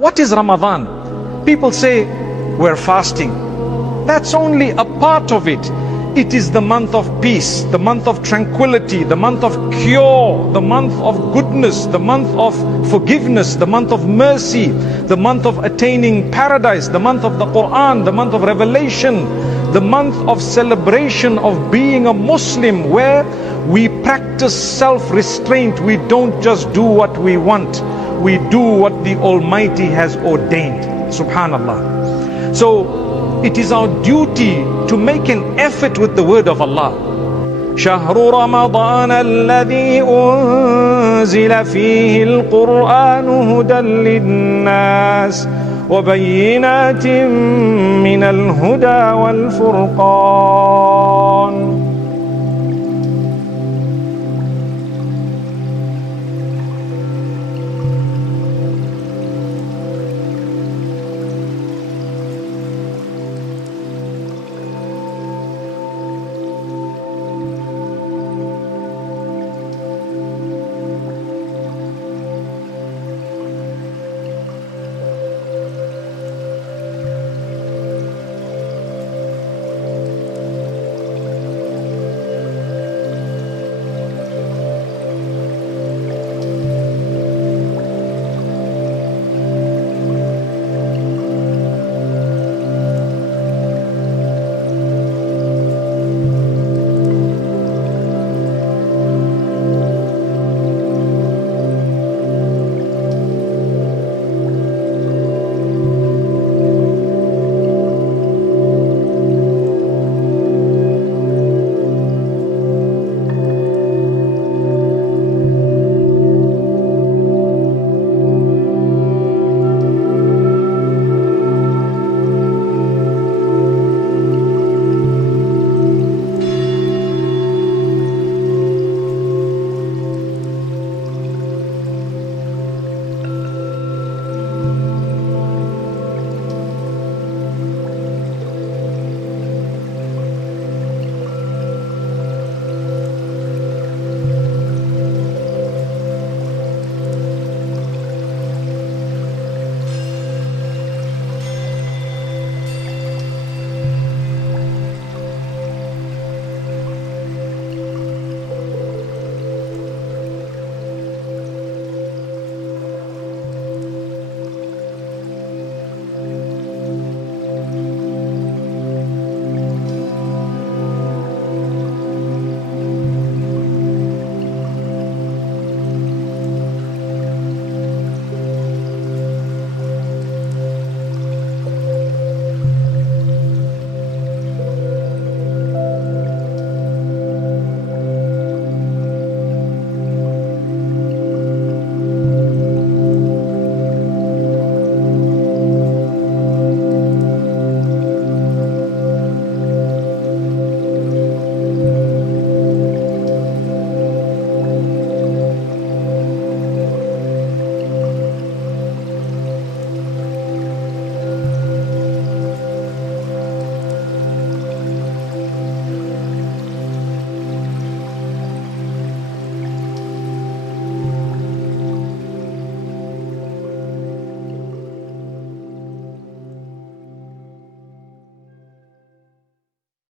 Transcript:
What is Ramadan? People say we're fasting. That's only a part of it. It is the month of peace, the month of tranquility, the month of cure, the month of goodness, the month of forgiveness, the month of mercy, the month of attaining paradise, the month of the Quran, the month of revelation, the month of celebration of being a Muslim, where we practice self-restraint. We don't just do what we want, we do what the Almighty has ordained. Subhanallah. So it is our duty to make an effort with the word of Allah. شهر رمضان الذي أنزل فيه القرآن هدى للناس وبينات من الهدى والفرقان.